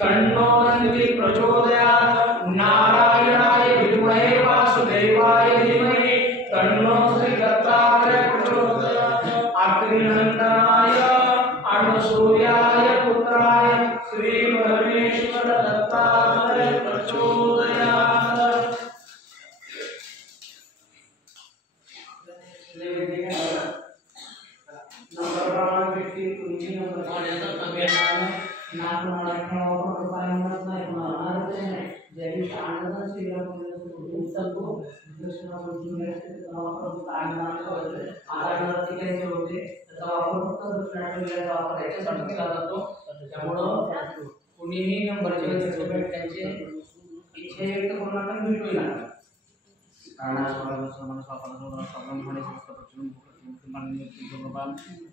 तन्नो प्रचोदयात्। नारायणाय विद्महे वासुदेवाय कुणीही नंबरचे त्यांचे इच्छा व्यक्त करू नका, भेटू नका.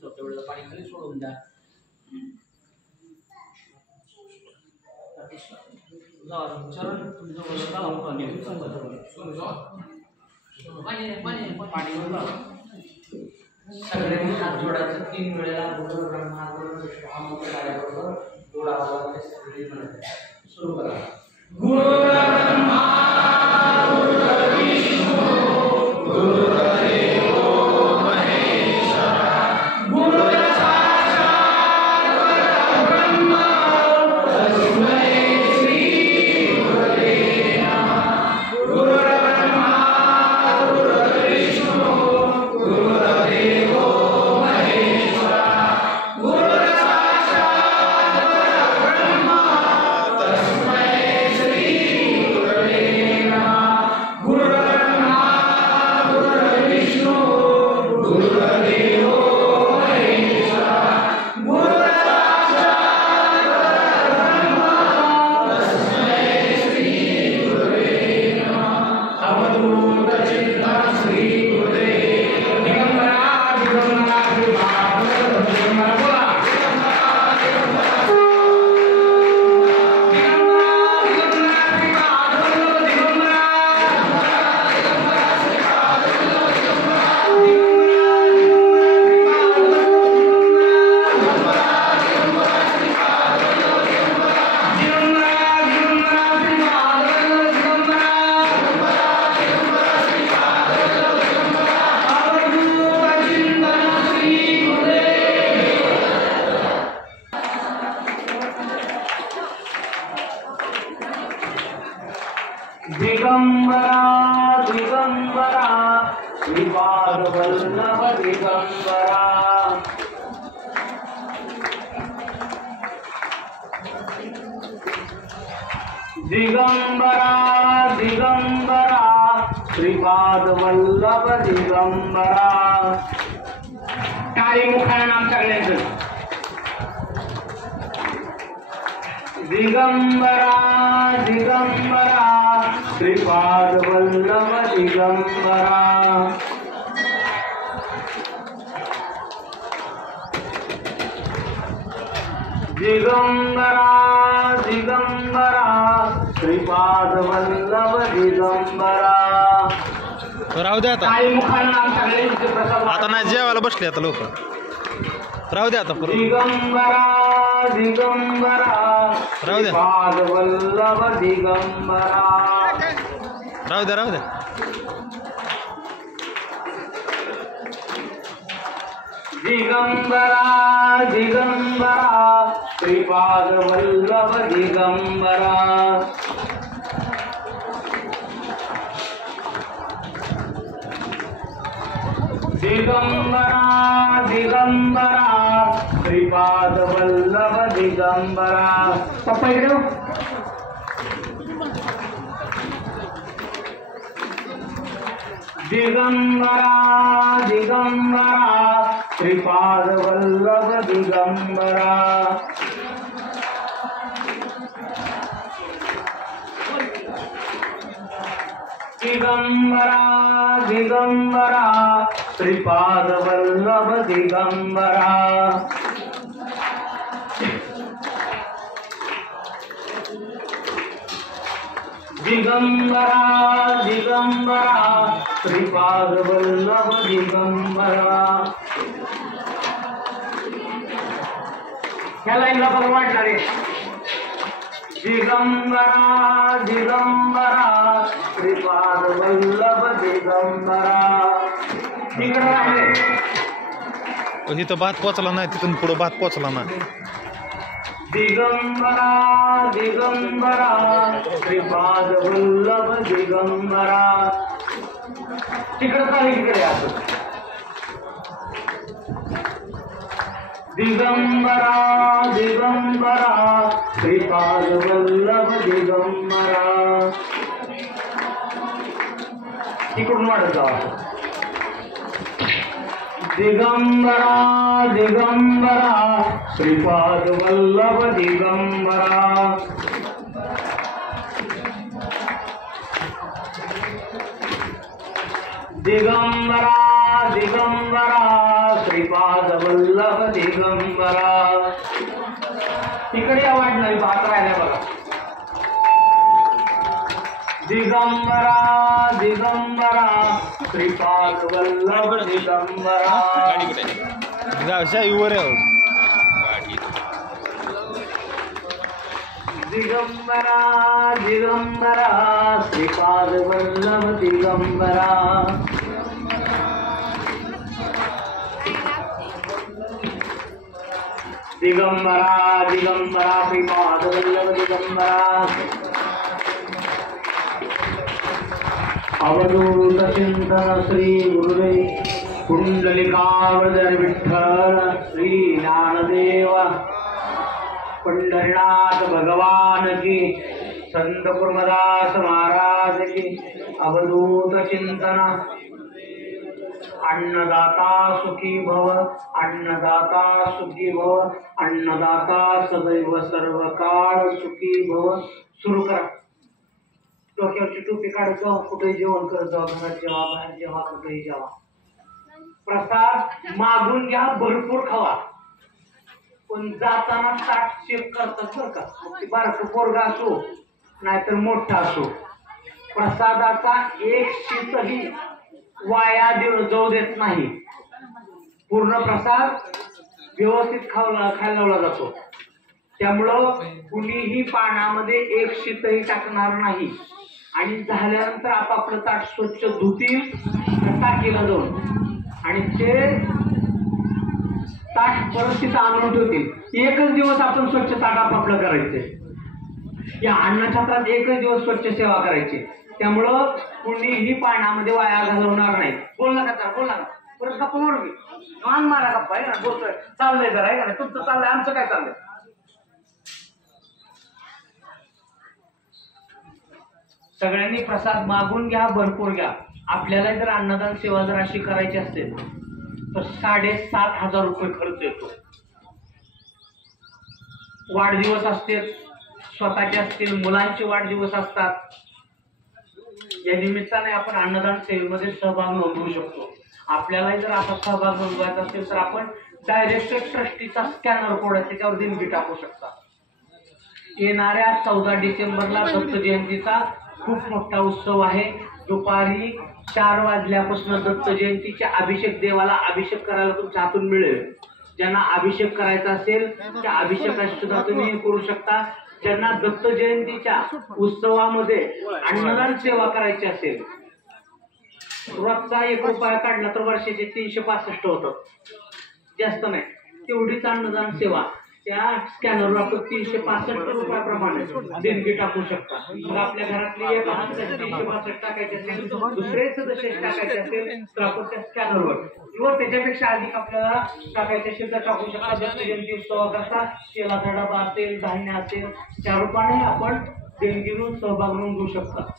चौथ्या वेळेला पाणी खाली सोडून द्या. सगळ्यांनी हात जोडायचं 3 वेळेला सुरू करा. दिगंबरा दिगंबरा श्रीपाद वल्लभ दिगंबरा. दिगंबरा दिगंबरा श्रीपाद वल्लभ दिगंबरा. टाळी मुखाने नाम सगळ्यांचं. दिगंबरा दिगंबरा श्रीपाद वल्लभ दिगंबरा. दिगंबरा दिगंबरा श्रीपाद वल्लभ दिगंबरा. राहू द्या आता. आता नाही जेवायला बसले आता लोक. राहू द्या आता. दिगंबरा दिगंबरा राहू द्या. श्रीपाद वल्लभ दिगंबरा. राहू द्या राहू द्या. दिगंबरा दिगंबरा श्रीपाद वल्लभ दिगंबरा. दिगंबरा दिगंबरा श्रीपाद वल्लभ दिगंबरा. पप्पा इकडे. दिगंबरा दिगंबरा श्रीपाद वल्लभ दिगंबरा. दिगंबरा दिगंबरा श्रीपाद वल्लभ दिगंबरा. दिगंबरा दिगंबरा श्रीपाद वल्लभ दिगंबरा. ह्या लाईनला बघ वाटणार आहे. दिगंबरा दिगंबरा श्रीपाद वल्लभ दिगंबरा. तिकडे राहिले. इथं भात पोचला नाही, तिथून पुढं भात पोचला नाही. दिगंबरा दिगंबरा श्रीपाद वल्लभ दिगंबरा. तिकडे चालेल. तिकडे असं दिगंबरा दिगंबरा श्रीपाद वल्लभ दिगंबरा. तिकडून वाढत जावा. दिगंबरा दिगंबरा श्रीपाद वल्लभ दिगंबरा. दिगंबरा दिगंबरा श्रीपाद वल्लभ दिगंबरा. तिकडे आवाज नाही पाहत राहिल्या बघा. दिगंबरा दिगंबरा श्रीपाद वल्लभ दिगंबरा. वर दिगंबरा दिगंबरा श्रीपाद वल्लभ दिगंबरा. दिगंबरा दिगंबरा श्रीपाद वल्लभ दिगंबरा. अवधूत चिंतन श्री गुरुदेव कुंडलिकावधर विठ्ठल श्री ज्ञानदेव पंढरीनाथ भगवान की, संत कुर्मदास महाराज की. अवधूत चिंतन. अन्नदाता सुखी भव, अन्नदाता सुखी भव, अन्नदाता सदैव सर्व काळ सुखी भव. सुरू करा. डोक्यावरची टोपी काढत जाऊ, कुठेही जेवण करत जाऊ, घरात जेवा, बाहेर जेवा, कुठेही जेवा. प्रसाद मागून घ्या, भरपूर खावा, पण जाताना ताट चेक करतात बरं का. ते बारकं पोरगा असो नाहीतर मोठा असो, प्रसादाचा एक शीतही वाया जाऊ देत नाही. पूर्ण प्रसाद व्यवस्थित खायला लावला जातो. त्यामुळं कुणीही पानामध्ये एक शीतही टाकणार नाही. आणि झाल्यानंतर आपापलं ताट स्वच्छ धुतील टाकीला जाऊन, आणि ते ताट परत तिथं आणून ठेवतील. एकच दिवस आपण स्वच्छ ताट आपापलं करायचे. या अन्नछत्रात एकच दिवस स्वच्छ सेवा करायची. त्यामुळं कुणीही पाण्यामध्ये वाया घालवणार नाही. बोलला का तर बोलला ना, परत गप्पा मारू की मान मारा गप्पा आहे ना. बोलतोय चाललंय जरा आहे का नाही. तुमचं चाललंय, आमचं काय चाललंय. सगळ्यांनी प्रसाद मागून घ्या, भरपूर घ्या. आपल्याला जर अन्नदान सेवा जर अशी करायची असेल तर 7,500 रुपये खर्च येतो. वाढदिवस असतील, स्वतःचे असतील, मुलांचे वाढदिवस असतात. या निमित्ताने आपण अन्नदान सेवेमध्ये सहभाग नोंदवू शकतो. आपल्याला जर असा सहभाग नोंदवायचा असेल तर आपण डायरेक्ट ट्रस्टीचा स्कॅनर कोड आहे, त्याच्यावर देणगी टाकू शकता. येणाऱ्या 14 डिसेंबरला दत्त जयंतीचा खूप मोठा उत्सव आहे. दुपारी 4 वाजल्यापासून दत्त जयंतीच्या अभिषेक, देवाला अभिषेक करायला तुमच्या हातून मिळेल. ज्यांना अभिषेक करायचा असेल त्या अभिषेकाची सुद्धा तुम्ही करू शकता. ज्यांना दत्त जयंतीच्या उत्सवामध्ये अन्नदान सेवा करायची असेल, रोजचा 1 रुपया काढला तर वर्षाचे 365 होतं, जास्त नाही. तेवढीच अन्नदान सेवा त्या स्कॅनरवर आपण 365 रुपयाप्रमाणे देणगी टाकू शकता. मग आपल्या घरातली एक 365 टाकायचे असेल, दुसरे सदस्य टाकायचे असेल तर आपण त्या स्कॅनरवर, किंवा त्याच्यापेक्षा अधिक आपल्याला टाकायचे असेल तर टाकू शकता. दत्त जयंती उत्सवाकरता तेलाचा डबा असेल, धान्य असेल, त्या रूपाने आपण देणगीतून सहभाग नोंदवू शकता.